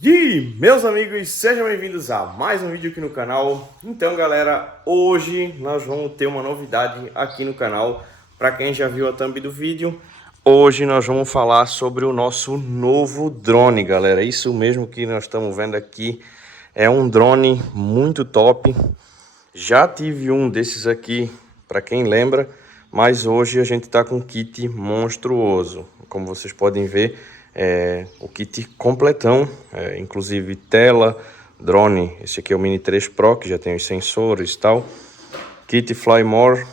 E meus amigos, sejam bem-vindos a mais um vídeo aqui no canal. Então galera, hoje nós vamos ter uma novidade aqui no canal. Para quem já viu a thumb do vídeo, hoje nós vamos falar sobre o nosso novo drone, galera. Isso mesmo que nós estamos vendo aqui é um drone muito top. Já tive um desses aqui, para quem lembra, mas hoje a gente está com um kit monstruoso. Como vocês podem ver, o kit completão, inclusive tela, drone. Esse aqui é o Mini 3 Pro, que já tem os sensores e tal. Kit Fly More.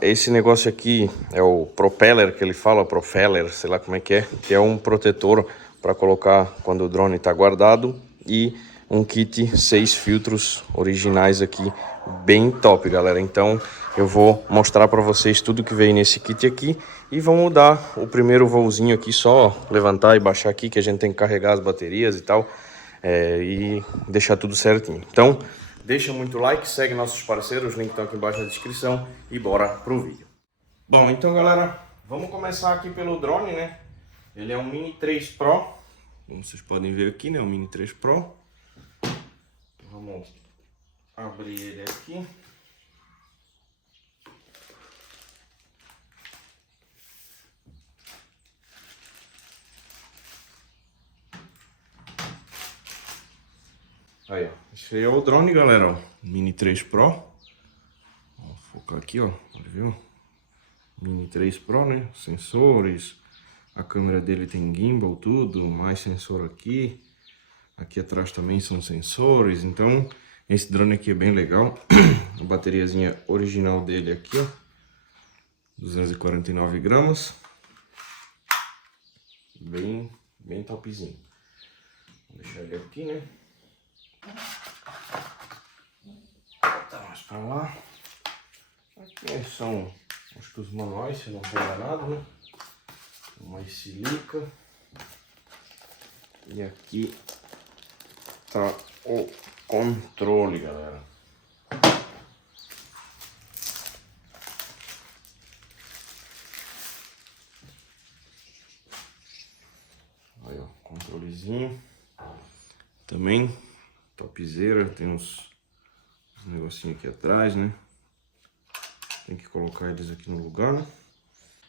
Esse negócio aqui é o propeller, que ele fala, propeller, sei lá como é, que é um protetor para colocar quando o drone está guardado, e um kit 6 filtros originais aqui, bem top, galera. Então eu vou mostrar para vocês tudo que veio nesse kit aqui e vamos dar o primeiro voozinho aqui, só levantar e baixar aqui, que a gente tem que carregar as baterias e tal, e deixar tudo certinho. Então deixa muito like, segue nossos parceiros, os links estão aqui embaixo na descrição e bora pro vídeo. Bom, então galera, vamos começar aqui pelo drone, né? Ele é um Mini 3 Pro, como vocês podem ver aqui, né? O Mini 3 Pro. Vamos abrir ele aqui. Aí, ó. Esse aí é o drone, galera, ó. Mini 3 Pro. Vou focar aqui, ó. Viu? Mini 3 Pro, né? Sensores. A câmera dele tem gimbal, tudo. Mais sensor aqui. Aqui atrás também são sensores. Então, esse drone aqui é bem legal. A bateriazinha original dele aqui, ó. 249 gramas. Bem topzinho. Vou deixar ele aqui, né? Tá mais pra lá. Aqui são, acho que os manuais, se não for enganado, né? Mais silica. E aqui tá o controle, galera. Aí, ó, controlezinho. Também topzera, tem uns negocinhos aqui atrás, né? Tem que colocar eles aqui no lugar, né?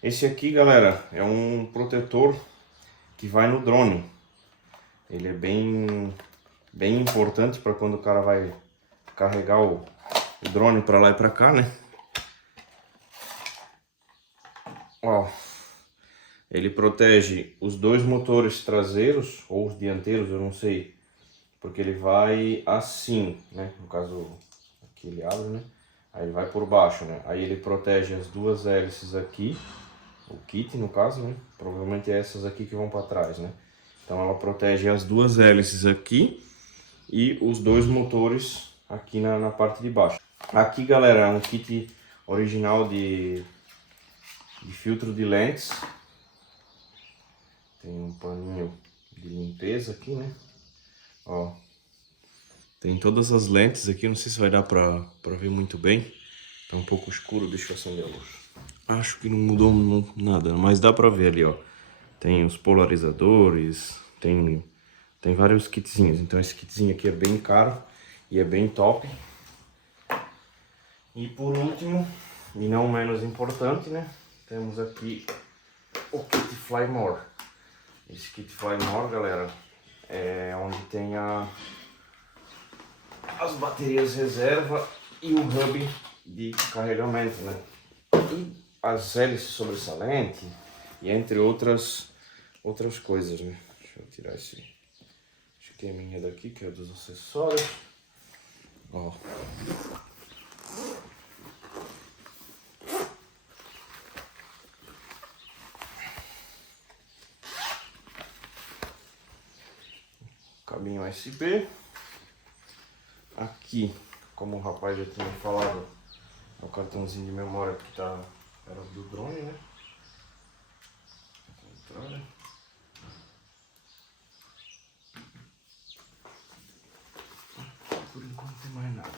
Esse aqui, galera, é um protetor que vai no drone. Ele é bem importante para quando o cara vai carregar o drone para lá e para cá, né? Ó, ele protege os dois motores traseiros ou os dianteiros, eu não sei, porque ele vai assim, né? No caso, aqui ele abre, né? Aí ele vai por baixo, né? Aí ele protege as duas hélices aqui, o kit no caso, né? Provavelmente é essas aqui que vão para trás, né? Então ela protege as duas hélices aqui e os dois motores aqui na parte de baixo. Aqui, galera, é um kit original de filtro de lentes. Tem um paninho de limpeza aqui, né? Ó, tem todas as lentes aqui, não sei se vai dar pra ver muito bem. Tá um pouco escuro, deixa eu acender a luz. Acho que não mudou nada, mas dá pra ver ali, ó. Tem os polarizadores, tem vários kitzinhos. Então esse kitzinho aqui é bem caro e é bem top. E por último, e não menos importante, né? Temos aqui o kit Fly More. Esse kit Fly More, galera, é onde tem as baterias reserva e o hub de carregamento, né? E as hélices sobressalentes e entre outras coisas, né? Deixa eu tirar esse esqueminha daqui, que é dos acessórios. Ó. Cabinho USB. Aqui, como o rapaz já tinha falado, é o cartãozinho de memória que era do drone, né? Ao contrário. Por enquanto não tem mais nada.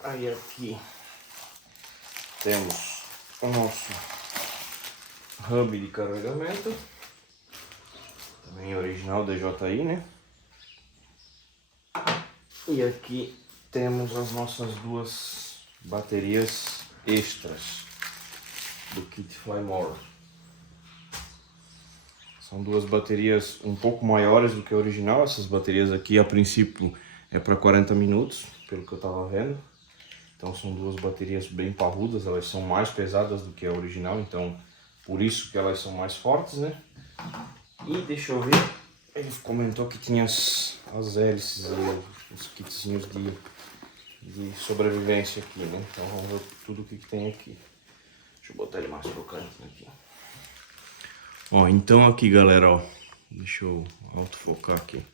Aí aqui temos o nosso hub de carregamento, também original DJI, né? E aqui temos as nossas duas baterias extras do kit Flymore. São duas baterias um pouco maiores do que a original. Essas baterias aqui a princípio é para 40 minutos, pelo que eu estava vendo. Então são duas baterias bem parrudas, elas são mais pesadas do que a original, então por isso que elas são mais fortes, né? E deixa eu ver, ele comentou que tinha as hélices e os kitzinhos de sobrevivência aqui, né? Então vamos ver tudo o que tem aqui. Deixa eu botar ele mais pro canto aqui. Ó, então aqui galera, ó, deixa eu autofocar aqui.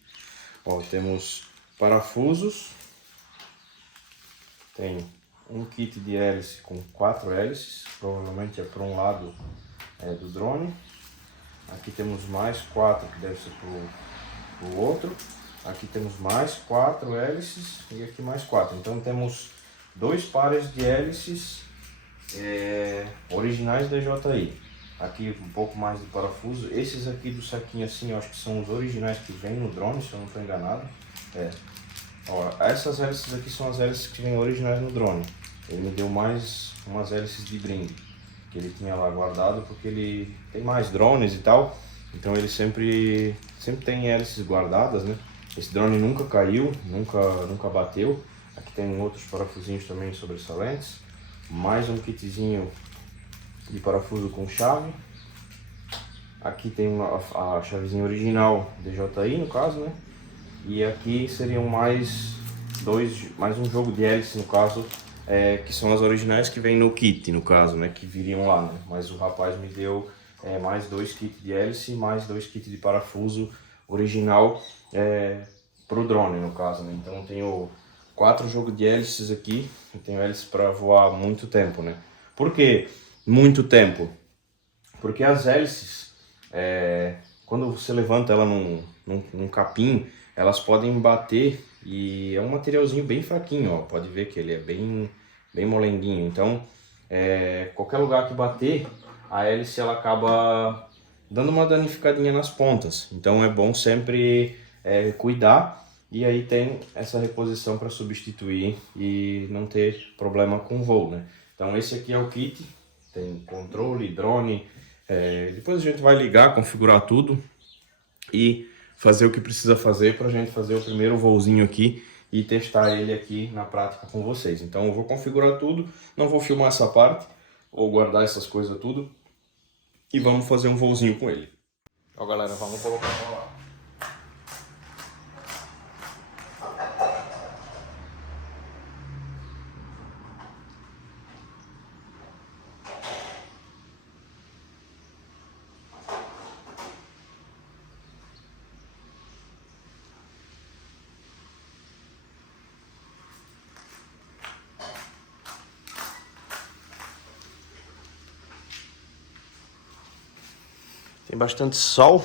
Ó, temos parafusos. Tem um kit de hélice com 4 hélices, provavelmente é para um lado do drone. Aqui temos mais 4 que deve ser para o outro. Aqui temos mais 4 hélices e aqui mais 4. Então temos 2 pares de hélices originais da DJI. Aqui um pouco mais de parafuso. Esses aqui do saquinho assim, eu acho que são os originais que vêm no drone, se eu não estou enganado. Ó, essas hélices aqui são as hélices que vêm originais no drone. Ele me deu mais umas hélices de brinde, que ele tinha lá guardado, porque ele tem mais drones e tal. Então ele sempre tem hélices guardadas, né? Esse drone nunca caiu, nunca bateu. Aqui tem outros parafusinhos também sobressalentes. Mais um kitzinho de parafuso com chave. Aqui tem a chavezinha original DJI no caso, né? E aqui seriam mais um jogo de hélice no caso, que são as originais que vem no kit no caso, né? Que viriam lá, né? Mas o rapaz me deu mais 2 kits de hélice e mais 2 kits de parafuso original pro drone no caso, né? Então eu tenho 4 jogos de hélices aqui. Eu tenho hélice para voar muito tempo, né? Por que muito tempo? Porque as hélices, quando você levanta ela num capim, elas podem bater e é um materialzinho bem fraquinho, ó. Pode ver que ele é bem molenguinho. Então, qualquer lugar que bater, a hélice ela acaba dando uma danificadinha nas pontas. Então é bom sempre cuidar, e aí tem essa reposição para substituir e não ter problema com o voo, né? Então esse aqui é o kit, tem controle, drone, depois a gente vai ligar, configurar tudo e fazer o que precisa fazer para a gente fazer o primeiro voozinho aqui e testar ele aqui na prática com vocês. Então eu vou configurar tudo, não vou filmar essa parte, vou guardar essas coisas tudo e vamos fazer um voozinho com ele. Ó galera, vamos colocar pra lá. Tem bastante sol.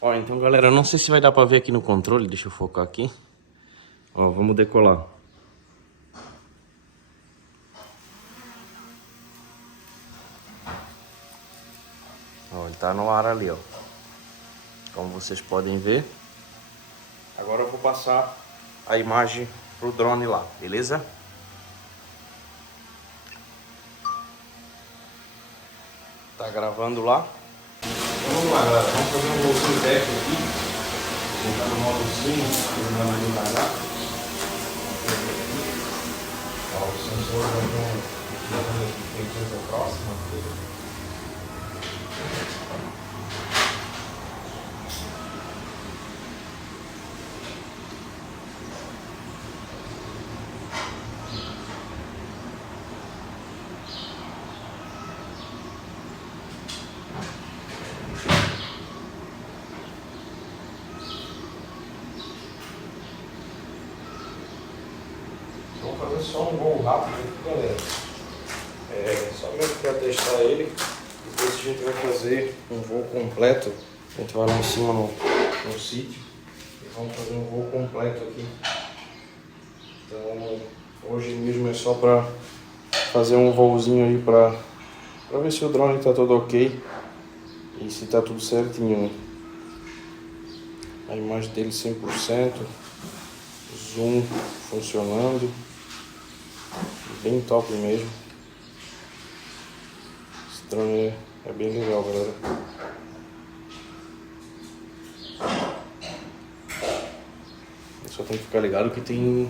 Ó, então galera, não sei se vai dar pra ver aqui no controle, deixa eu focar aqui. Ó, vamos decolar. Ó, ele tá no ar ali, ó. Como vocês podem ver. Agora eu vou passar a imagem pro drone lá, beleza? Tá gravando lá. Então vamos lá, galera. Vamos fazer um voozinho técnico aqui. Vou colocar no modo sim, para mais devagar. Ó, o sensor vai ter aqui coisa próxima. Vamos fazer só um voo rápido aqui, galera. Só mesmo para testar ele. Depois a gente vai fazer um voo completo A gente vai lá em cima no sítio e vamos fazer um voo completo aqui. Então hoje mesmo é só para fazer um voozinho aí para ver se o drone tá todo ok e se tá tudo certinho, né? A imagem dele 100%, zoom funcionando, bem top mesmo. Esse drone é bem legal, galera. Só tem que ficar ligado que tem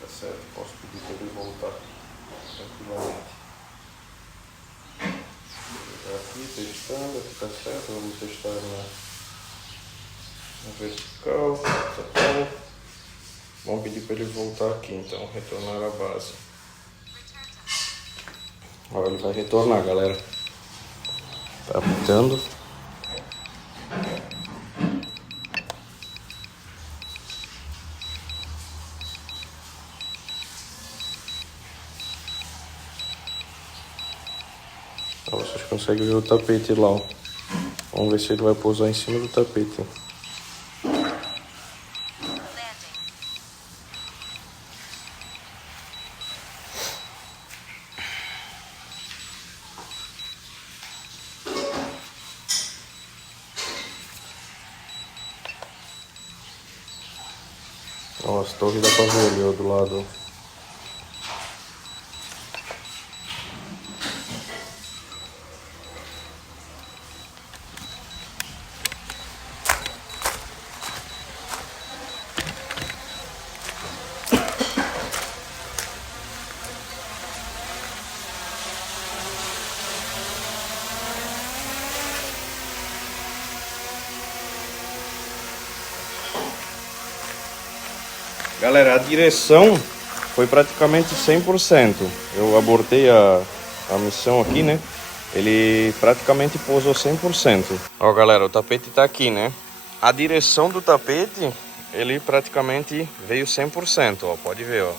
tá certo, posso pedir para ele voltar tranquilamente. Aqui testando, aqui tá certo, vamos testar na vertical, tá bom. Vamos pedir para ele voltar aqui, então retornar à base. Agora ele vai retornar, galera. Tá apitando. Ó, vocês conseguem ver o tapete lá, ó. Vamos ver se ele vai pousar em cima do tapete. Ó, as torres dá pra ver ali, ó, do lado. Galera, a direção foi praticamente 100%. Eu abortei a missão aqui, né? Ele praticamente pousou 100%. Ó, galera, o tapete tá aqui, né? A direção do tapete, ele praticamente veio 100%, ó. Pode ver, ó.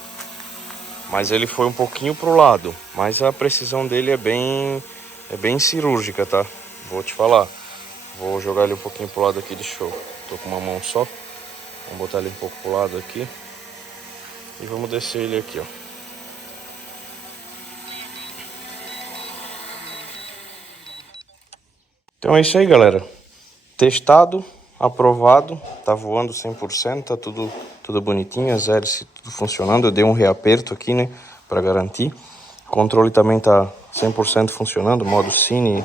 Mas ele foi um pouquinho pro lado. Mas a precisão dele é bem cirúrgica, tá? Vou te falar. Vou jogar ele um pouquinho pro lado aqui, deixa eu... Tô com uma mão só. Vamos botar ele um pouco pro lado aqui. E vamos descer ele aqui, ó. Então é isso aí, galera. Testado, aprovado. Tá voando 100%, tá tudo bonitinho. As hélices tudo funcionando. Eu dei um reaperto aqui, né? Pra garantir. O controle também tá 100% funcionando. Modo Cine,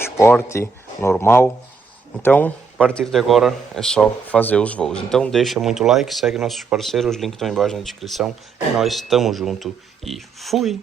Sport, normal. Então, a partir de agora é só fazer os voos. Então deixa muito like, segue nossos parceiros, os links estão embaixo na descrição. E nós estamos junto e fui!